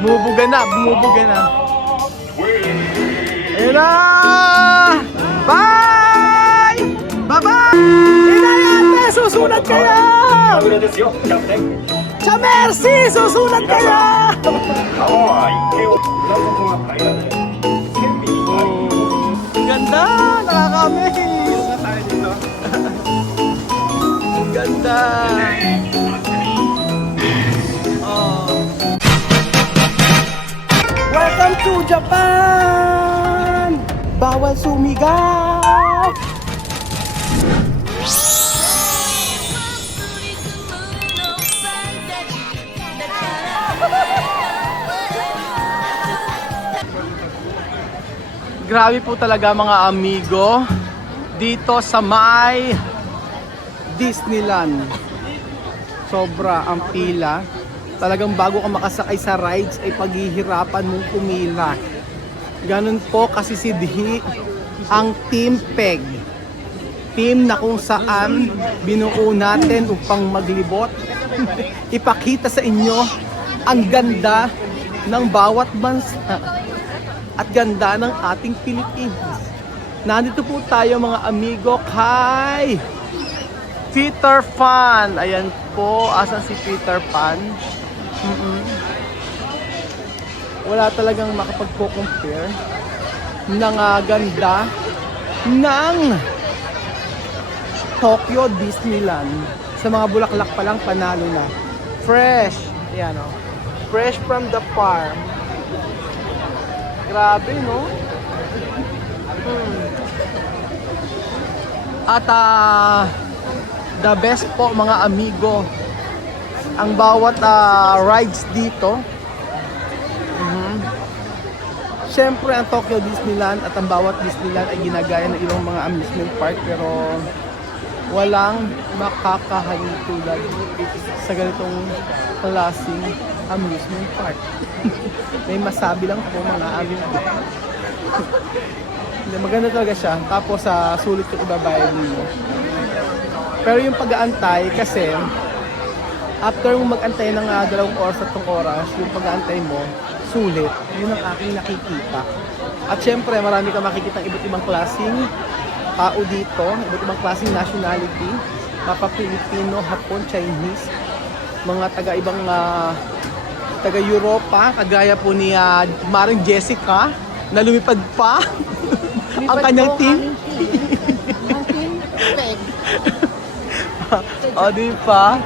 Bumubuga na, bumubuga na. Ayun na! Bye! Bye-bye! Inayate, susunod kayo! Sa Mercy, susunod kayo! Ang ganda! Nakaka-amaze! Ang ganda! Welcome to Japan! Bawal sumigaw! Grabe po talaga mga amigo dito sa may Disneyland. Sobra ang pila. Talagang bago ka makasakay sa rides ay paghihirapan mong pumila. Ganun po kasi sidhi ang Team Peg. Team na kung saan binuo natin upang maglibot. Ipakita sa inyo ang ganda ng bawat bansa at ganda ng ating Pilipinas. Nandito po tayo mga amigo kay Peter Pan. Ayan po, asan si Peter Pan? Wala talagang makapagpo-compare ng ganda ng Tokyo Disneyland. Sa mga bulaklak pa lang panalo na. Fresh. Ayan o. Fresh from the farm. Grabe, no? At the best po mga amigo, ang bawat rides dito. Siyempre ang Tokyo Disneyland at ang bawat Disneyland ay ginagaya ng ilang mga amusement park, pero walang makakahalintulad sa ganitong klaseng amusement park. May masabi lang po mga amigo. Maganda talaga siya. Tapos sulit yung ibabayad niyo. Pero yung pag-aantay kasi after mo mag-antay ng 2 oras at 3 oras, yung pag-aantay mo sulit. Yun ang aking nakikita. At syempre marami ka makikita iba't ibang klaseng tao dito, iba't ibang klaseng nationality, mapa Pilipino, Hapon, Chinese, mga taga-ibang taga-Europa, kagaya po ni Maring Jessica na lumipad pa ang kanyang team. O, di pa?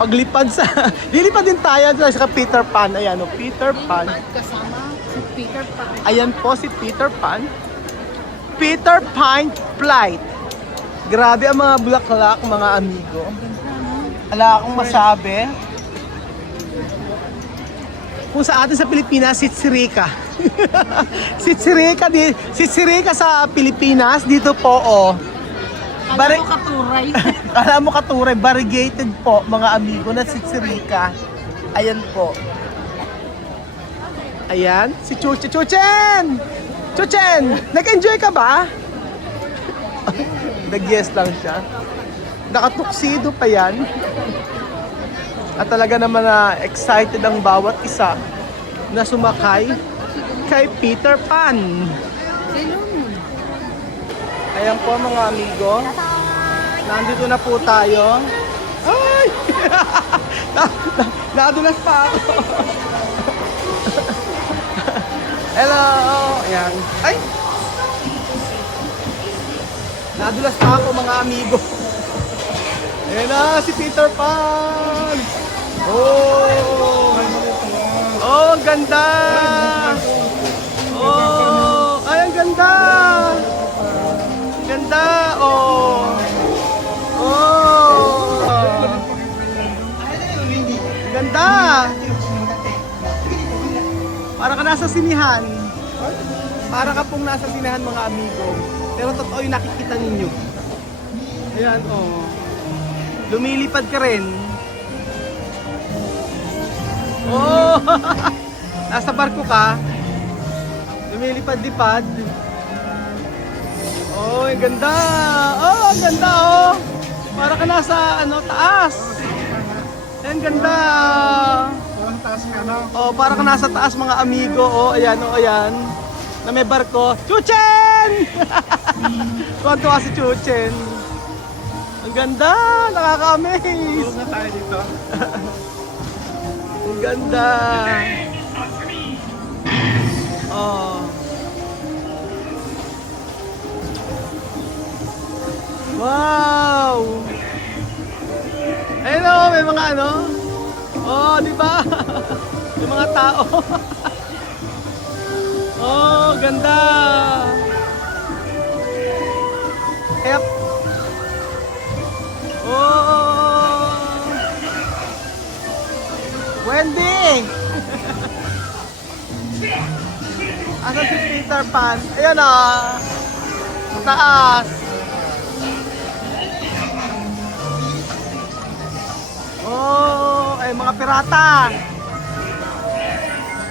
Paglipad sa... Lilipad din tayo sa Peter Pan. Ayan o, Peter Pan. Kasama si Peter Pan. Ayan po si Peter Pan. Peter Pan Flight. Grabe ang mga bulaklak, mga amigo. Wala akong masabi. Kung sa atin sa Pilipinas, Sitsirika. Sitsirika sa Pilipinas, dito po, oh. Alam mo katuray. Alam mo katuray, variegated po, mga amigo, na Sitsirika. Ayan po. Ayan, si Chuchen! Chuchen! Nag-enjoy ka ba? Nag-yes lang siya. Nakatuksido pa yan. At talaga naman excited ang bawat isa na sumakay kay Peter Pan. Ayan po mga amigo. Nandito na po tayo. Ay! Nadulas pa ako. Hello! Ayan. Ay! Nadulas pa ako mga amigo. Ayan na si Peter Pan! Oh! Oh, ang ganda! Oh! Ay, ang ganda! Ganda! Oh! Oh! Ganda! Para ka nasa sinihan. Para ka pong nasa sinihan mga amigo. Pero totoo yung nakikita ninyo. Ayan, oh. Lumilipad ka rin. Oh! Nasa barko ka. Lumilipad-lipad. Oh, ang ganda! Oh, ang ganda, oh! Para ka nasa, taas. Ang ganda! Oh, para ka nasa taas mga amigo. Oh, ayan. Na may barko. Chuchen! Tuwan-tuwa si Chuchen. Ang ganda! Nakaka-amaze! Tulog na tayo dito. Ang ganda! Oh. Wow! Ayun o, may mga ano. Oh, di ba? May mga tao. Oh, ganda! Yep. Oh! Wendy! Asan si Peter Pan? Ayun o! Sa taas! Oh! Ay, mga pirata!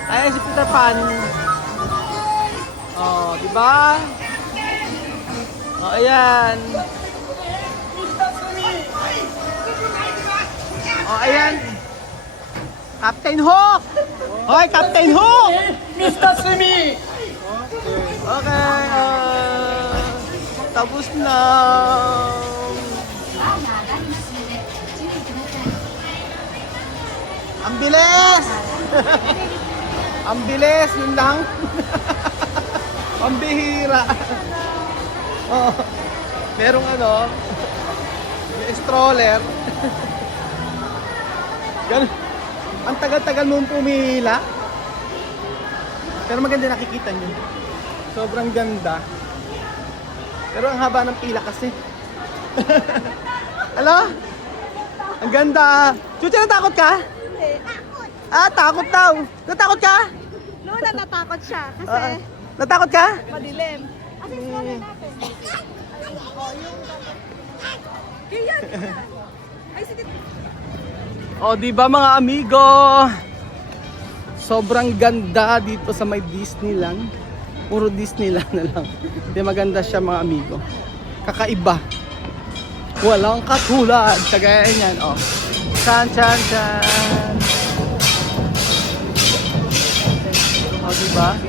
Ayun si Peter Pan! Oh, di ba? Oh, ayan! Oh, ayan! Captain Hook! Hoy, Captain Hook! Mr. Sumi! Okay, tapos na. Ang bilis! Ang bilis, yun lang. Ang bihira. Oh, merong ano, may stroller. Ganun. Ang tagal-tagal mong pumila. Pero maganda nakikita nyo. Sobrang ganda. Pero ang haba ng pila kasi. Alo? Ang ganda. Chucha, natakot ka? Hindi. Ah, takot daw. Natakot ka? Luna, natakot siya kasi Natakot ka? madilim. Assist natin. Ganyan. Ay, sige. O, di ba mga amigo? Sobrang ganda dito sa may Disneyland. Puro Disneyland na lang. Di maganda siya mga amigo. Kakaiba. Walang katulad. Kagaya niyan, oh. Chan, chan, chan. O, di ba?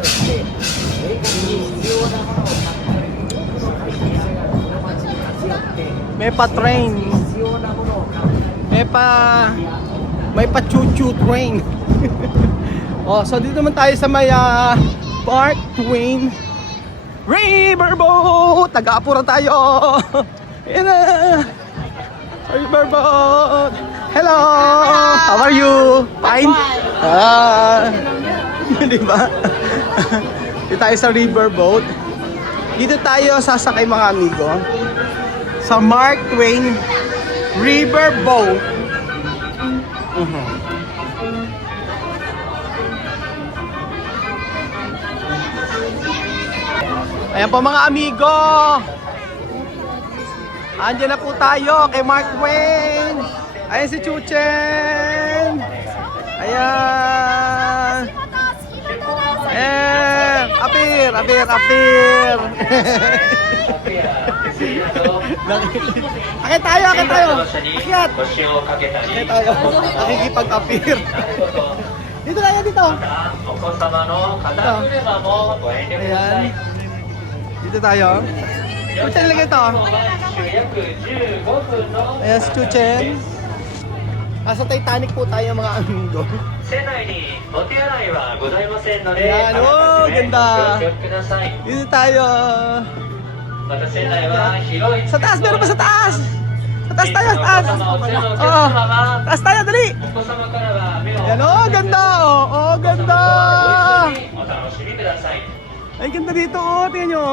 May pa-train. May pa-choo-choo train. Oh, so dito naman tayo sa may Park Twain Riverboat. Taga-Apura tayo. Yan na. Riverboat. Hello. How are you? Fine. Di ba? Dito tayo sa Riverboat. Dito tayo sasakay mga amigo sa Mark Twain Riverboat. Ayan po mga amigo. Andiyan na po tayo kay Mark Twain. Ayan si Chuchen. Ayan. Apir. Akit tayo. Akyat. Akit tayo. Nakikipag-apir. Dito tayo, dito. Ayan. Dito tayo. Chuchen, lagay ito. Ayan si Chuchen. Nasa Titanic po tayo mga amigo. Ayan, oh, ganda. Dito tayo. Sa taas, meron pa sa taas. Sa taas tayo, sa taas. Oo, taas tayo, dali. Ayan, oh, ganda. Oh, ganda. Ay, ganda dito, oh, tingnan nyo.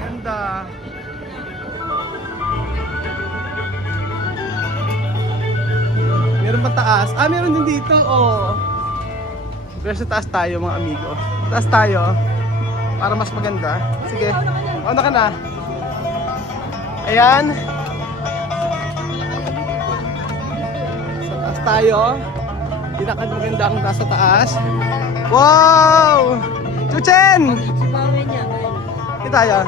Ganda. Meron pa taas. Ah, meron din dito, oh. Pero sa taas tayo mga amigo. Taas tayo. Para mas maganda. Sige. Mauna ka na. Ayan. Sa taas tayo. Pinaka-maganda ang nasa taas. Wow! Chuchen! Kita tayo.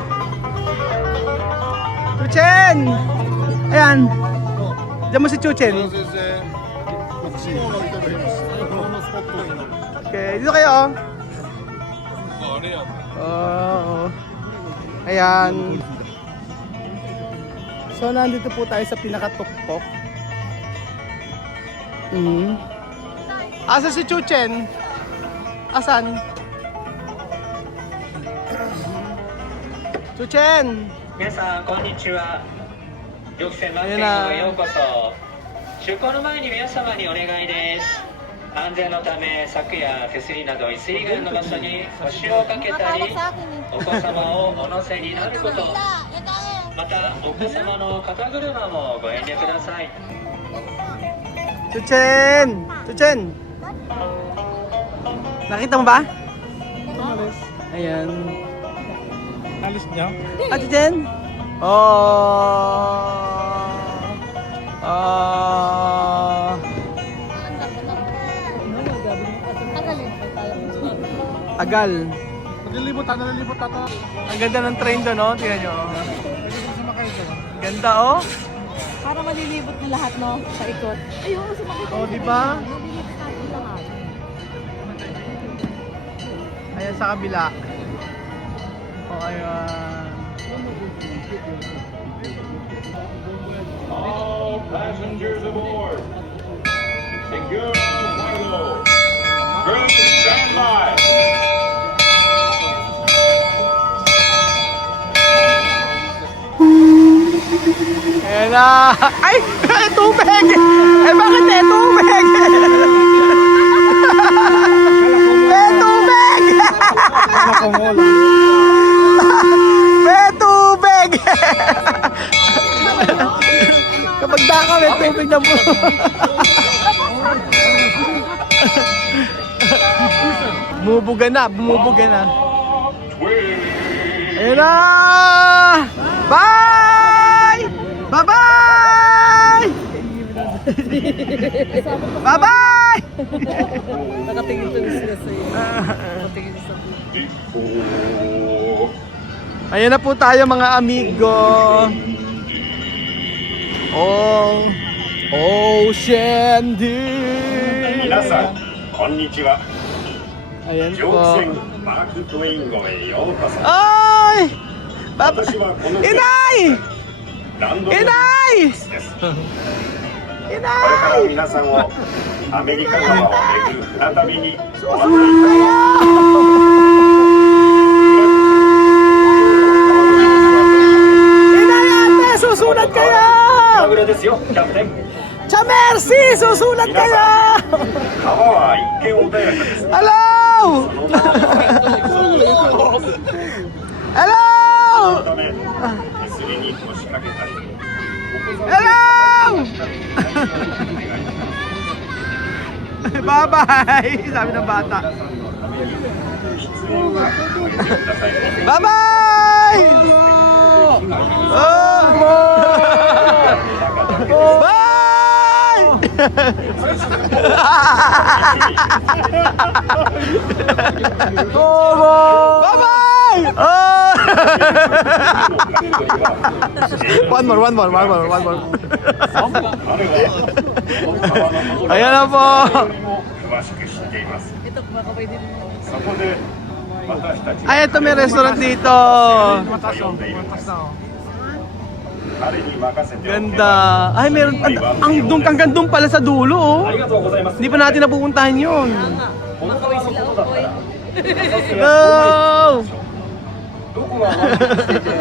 Chuchen! Ayan. Diyan mo si Chuchen. Okay, dito kayo oh. Oh. Ayan. So nandito po tayo sa pinakatuktok. Asa si Chuchen? Asan? Chuchen! 皆さんこんにちは。玉泉満点へようこそ。出港の前に皆様にお願いです。安全のため柵や手すりなど一水群の場所に腰をかけたり、お子様をお乗せになること、またお子様の肩車もご遠慮ください。 Chuchen! Chuchen! Nakita mo ba? Ayan. Alis niya? Ah, Chuchen? Oh! Ah! Agal. Nalilibot ako. Ang ganda ng train doon, no? Tingnan nyo. Sumakay ko. Ganda, oh. Para malilibot na lahat, no? Sa ikot. Ayun, sumakit. Oh, di ba? Malilibot natin lahat. Ayan sa kabila. Oh, ayan. All passengers aboard. Secure cargo. Crew stand by. Ayan na. Ay! Tubig! Eh, bakit eh? Tubig! Eh, tubig! Eh, tubig! Kapag daka, may tubig na po. Bumubuga na, bumubuga na. Ayan na! Bye! Bye-bye! Bye-bye! Nakatingin to sila sa'yo. Nakatingin sa Ayan na po tayo mga amigo. Oh, Ocean Deep. 皆さん、こんにちは。 Ayan 乗 po. 船マークトウェイン号へようこそ。 Ay! Baba! 私はこの Inay! ランド Inay! です。これから Inay! 皆さんをアメリカ川を巡る船旅にお案 Inay ate! Susulat kayo! 内村ですよ、キャプテン。 Cha Mercy! Susulat kayo! 川は一見穏やかです。 Hello! その Hello! ため手すりに腰掛けたり、お子様 Hello! Bye-bye! Sabi ng bata. 必要がお入れください。 Bye-bye! Oh! Bye! Bye-bye! Oh! One more. 雨は川の Ayan na po. 詳しく知っています。 Ito, kumakabay din mo. そこで私たち Ay, ito may restaurant dito. 呼んでいるんです。彼に任せておけば Ganda. Ay, meron. Hanggang doon pala sa dulo, oh. ありがとうございます。 Hindi pa natin napupuntahan yun. この川のことだったら Go! どこが満足していて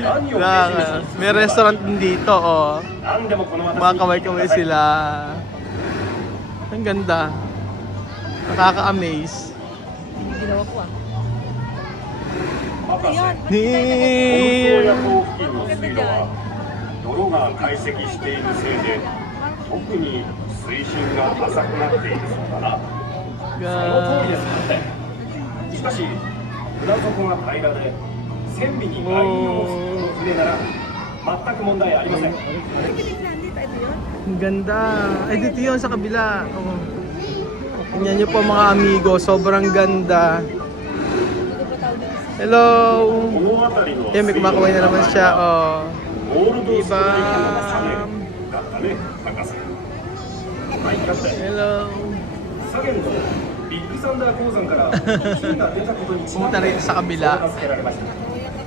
何を Lang, may restaurant din dito, oh. 何でもこの私に Mga kamay-kamay sila. Ang ganda. Nakaka-amaze. Ginawa ko ah. 博士、 Near. 本島付近の水路は泥が堆積しているせいで特に水深が浅くなっているそうだな。その通りですね。しかし船底が平らで船尾に外洋をする船なら全く問題ありません。 Ang ganda. Ay, dito yun sa kabila. Oh. Tingnan nyo po mga amigo. Sobrang ganda. Hello! この辺りの Yan, may kumakaway na naman siya. Oh. ゴールドストレイクのサメ Diba? がかね、博士。はいキャプテン。 Hello. 左舷のビッグサンダー鉱山から金が出たことにちな Pumunta み rin sa kabila. そう名付けられました。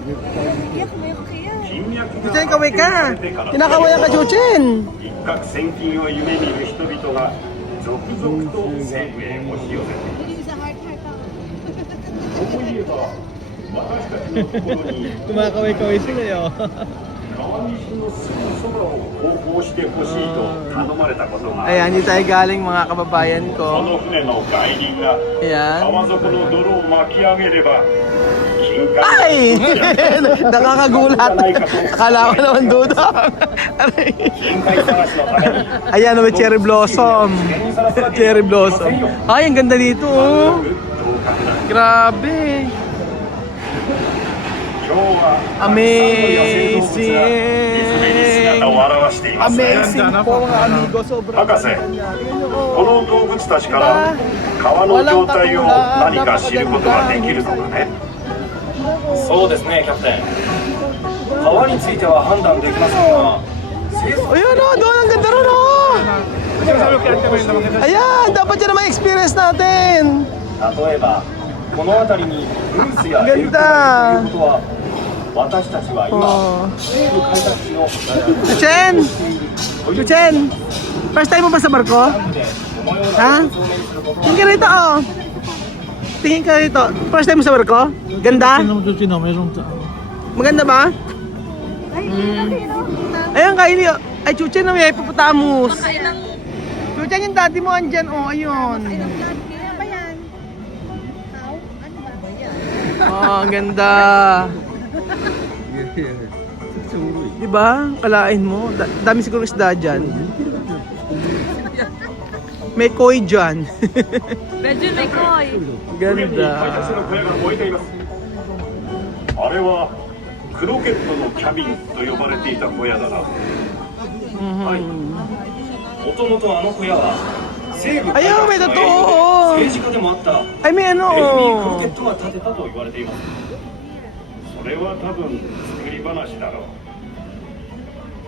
Iyak, may kaya. 金脈が Chuchen, kaway ka! 発見されてから Kinakawayan ka, Chuchen! 一攫千金を夢見る人々が続々と西部へ押し寄せている。そういえば私たちのところに Kumakaway-kaway sila yo. 川岸のすぐそばを航行してほしいと頼まれたことがある。 Ayan, dito tayo galing mga kababayan こ ko. の船の外輪が Ayan. 川底の泥を巻き上げれば金塊 Ay! Nakakagulat. Akala ko naman dudang. Aray. 金塊探しのために Ayan, may cherry blossom. Cherry blossom. Ay, ang ganda dito, oh. どうかな。 Grabe. 今日は Amazing. 水辺に姿を現していますね。 Amazing po mga amigo. Sobrang Hakase. ganda niya. Tingnan niyo, こ oh. の動物たちから川の状態を何か知ることができるのかね。そうですね、キャプテン。川については判断できませんが、 Ayun, oh. Doon, ang ganda ron, oh. Sabi ko kaya may naman kasi. Ayan, dapat yan naman experience natin. 例えばこの辺りにブルースやエルクganda. がいるということは、私たちは今 Oh. 西部開拓地の Chuchen! Chuchen! First time mo ba sa barko? でこのよう Ha? な様子を目にすることは Tingin ka rito, oh. Tingin ka rito. First time mo sa barko? Ganda? Sino mo Chuchen, mayroong Maganda ba? Ay, sino? Ayun, Kylie. Oh. Ay, Chuchen na may hippopotamus. Kain ng... Chuchen, yung daddy mo andyan, oh. Ayun. Kaya ba yan? Tao? Ano ba yan? Oh, ang ganda. Diba? Kalain mo. Dami siguro isda dyan. May koi dyan. Medyo may koy. 船に配 Ganda. 達の小屋が燃えています。あれはクロケットのキャビンと呼ばれていた小屋だな。もともとあの小屋は西部開 Ayaw, 拓 may 地の totoo. 政治家でもあった Ay, may エルミー・クロ ano. ケットが建てたと言われています。それは多分作り話だろ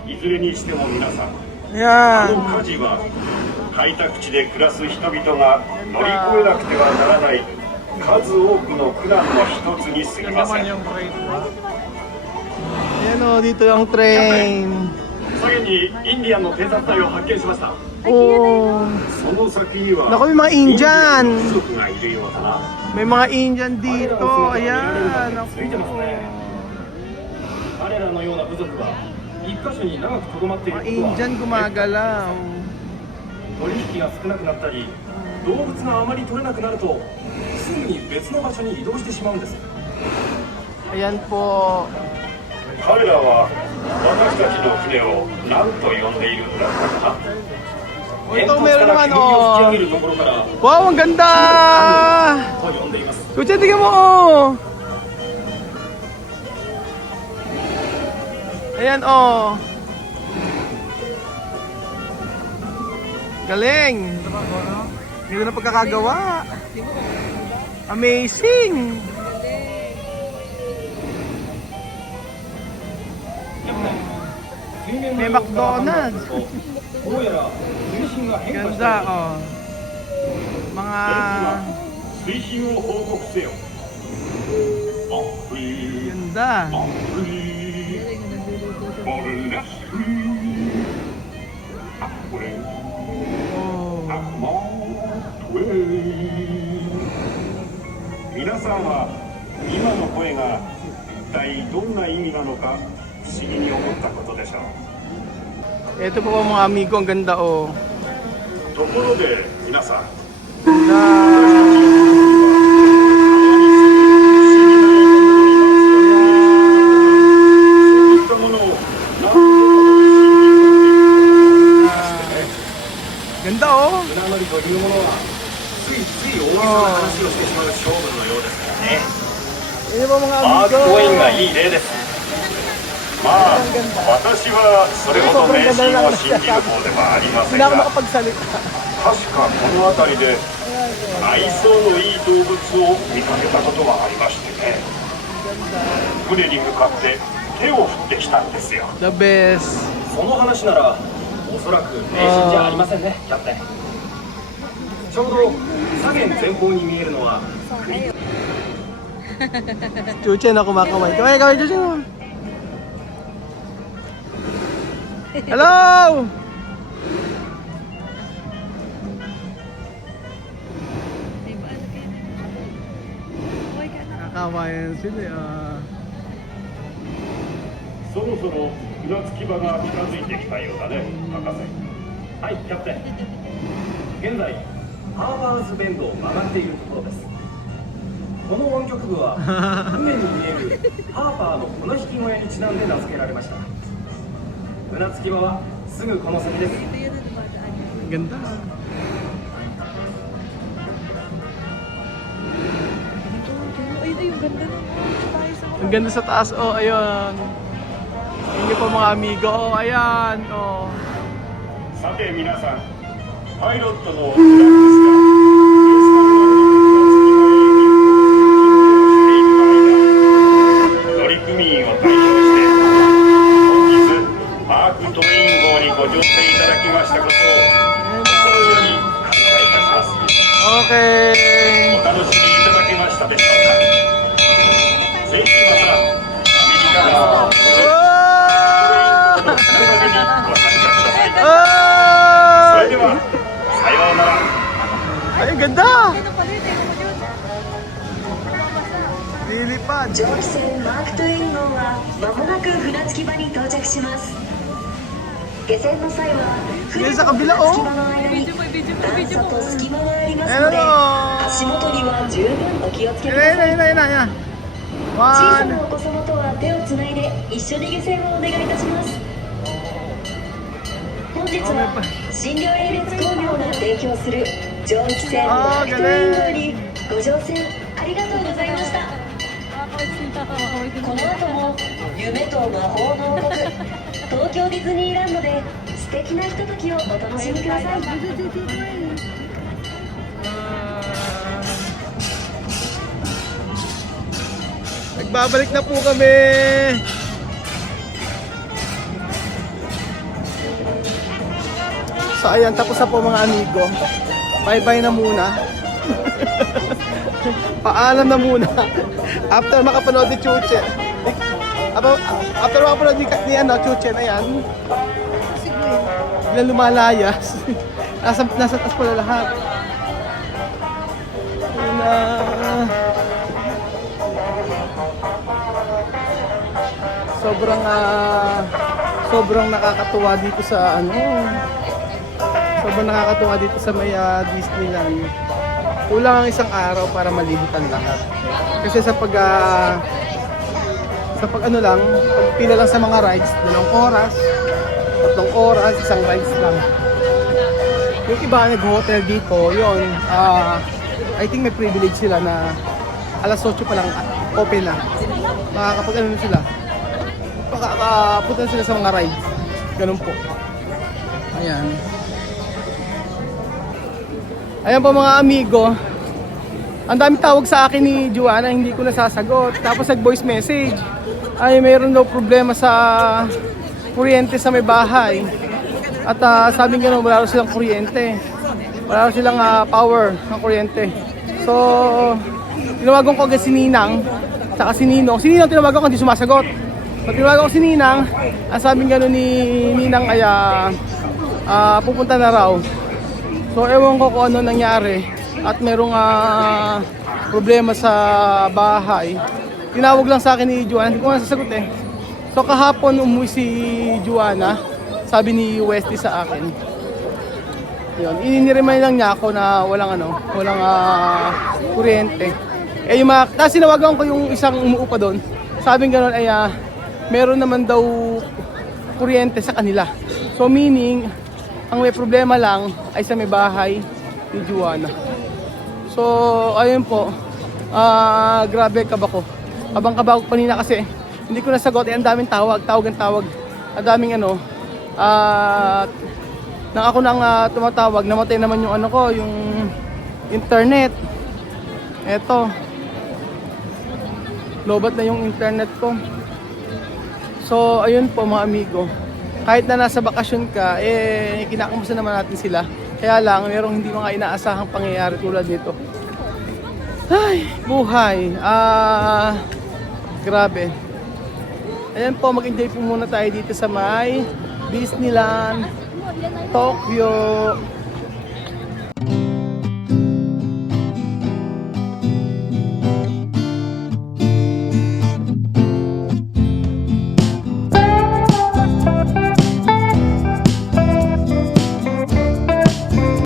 う。いずれにしても皆さん、あの Yan. 火事は開拓地で暮らす人々が乗り越えなくてはならない数多くの苦難の一つに過ぎませ naman ん。 yung rate. Ayan, oh. Dito yung train. 左舷にインディアンの偵察隊を発見しました。 Oh. その先には Naku, may mga Indian. 部族がいるようだな。 May mga Indian dito. Ayan. ついてますね。彼らのような部族は一箇所に長くとどまっている Mga ことは Indian gumagalaw. 取引が少なくなったり動物があまり取れなくなるとすぐに別の場所に移動してしまうんです。 Ayan po. 彼らは私たちの船を何と呼んでいるんだったかな。 Oh, 煙 ito 突か meron ら naman, 煙を吹き上 oh. げるところから Wow, ang ganda! と呼んでいます。 Kuya, tingnan mo, oh. Ayan, oh. Galing. Ganda na pagkakagawa. Amazing. May McDonald's. どうやら水深が変化している Ganda, oh. Mga... 水深を報告せよ。あっふい Ganda. あっふいボルラスフイあっこれ Oh. あっもうウェイ皆さんは今の声が一体どんな意味なのか不思議に思ったことでしょう。 Ito po mga amigo, ang ganda, oh. ところで皆さん Ganda. Ganda, oh. 船乗りというものはついつい大げさな話をしてしまう勝負のようですからね。 Ito po mga マーク・ amigo. トウェインがいい例です。まあ私はそれほど迷信を信じる方ではありませ Hindi ん na ako が makapagsalita. 確かこの辺りで愛想のいい動物を見かけたことがありましてね。船に向かって手を振ってきたんですよ。 The best. その話ならおそらく迷信じゃありませんね、キャプテン。ちょうど左舷前方に見えるのは Chuche na kumakaway. Kaway, Chuche mo. Hello! Kakawayan sila. そろそろ船着き場が近づいてきたようだね、博士。はい、キャプテン。現在ハーバーズベンドを曲がっているところです。この湾曲部は船に見えるハーパーの粉引き小屋にちなんで名付けられました。船着き場はすぐこの先です。 Ganda. Ay, yung ganda na. Tayo sa Ang ganda sa taas. Oh, ayun. Hindi po mga amigo. Oh, ayan. Oh. さて皆さん、パイロットのフラッグスが乗組員を対象して本日パークトレイン号にご乗船いただきましたことを心より感謝いたします。 Okay. お楽しみいただけましたでしょうか。ぜひまたアメリカのトレイン号の船旅にご参加ください。それではさようなら。 Ay, ang ganda. Ito pala yun, tingnan mo yun. Lilipad. 蒸気船マークトウェイン号は間もなく船着き場に到着します。下船の際は船とさkabila, oh. 船着き場の間に段差と隙間がありますの Ayan で o. 足元には十分お気をつけく Ayan, ださい。 ayan, ayan, ayan. 小さ One. なお子様とは手をつないで一緒に下船をお願いいたします。本日は新寮エレツ工業が提供する蒸気船マークトウェイン号にご乗船ありがとうございました。 この後も夢と魔法の王国東京ディズニーランドで素敵なひとときをお楽しみください。 Nagbabalik na po kami. So ayan, tapos na po mga amigo. Bye-bye na muna. Paalam na muna. After makapanood ni Chuche. After makapanood ni ano, Chuche na yan. Biglang lumalayas. nasa taas pala lahat. Ayun na. Sobrang nakakatuwa dito sa ano. Sobrang nakakatuwa dito sa may Disneyland. Kulang ang isang araw para malibutan lahat. Kasi sa pag ano lang, pagpila lang sa mga rides, 2 oras, 3 oras, isang rides lang. Yung iba nag-hotel dito, yun, I think may privilege sila na alas 8 pa lang open na. Makakapag ano sila. Makakapunta sila sa mga rides. Ganun po. Ayan. Ayan po mga amigo. Ang daming tawag sa akin ni Joanna, hindi ko nasasagot. Tapos nag-voice message. Ay, mayroon daw problema sa kuryente sa may bahay. At sabi nga wala raw silang kuryente. Wala raw silang power ng kuryente. So, tinawagan ko agad si Ninang, saka si Ninong. Si Ninang tinawagan ko, hindi sumasagot. So, tinawagan ko si Ninang. Ang sabi nga ni Ninang ay pupunta na raw. So, ewan ko kung ano nangyari. At merong problema sa bahay. Tinawag lang sa akin ni Joanna, hindi ko nga sasagot eh. So, kahapon umuwi si Joanna. Sabi ni Westy sa akin. Yun, iniremind lang niya ako na walang kuryente. Eh yung kasi nawagan ko yung isang umuupa doon. Sabi gano'n ay meron naman daw kuryente sa kanila. So meaning, ang may problema lang ay sa may bahay ni Joanna. So ayun po, grabe kaba ko. Abang-kabag panina kasi hindi ko nasagot, ang daming tawag. Ang daming ano, nang ako nang tumatawag, namatay naman yung ano ko, yung internet. Eto, lobat na yung internet ko. So ayun po mga amigo, kahit na nasa bakasyon ka, kinakamusta naman natin sila. Kaya lang, merong hindi mga inaasahang pangyayari tulad nito. Ay, buhay. Grabe. Ayan po, mag-enjoy po muna tayo dito sa may Disneyland, Tokyo.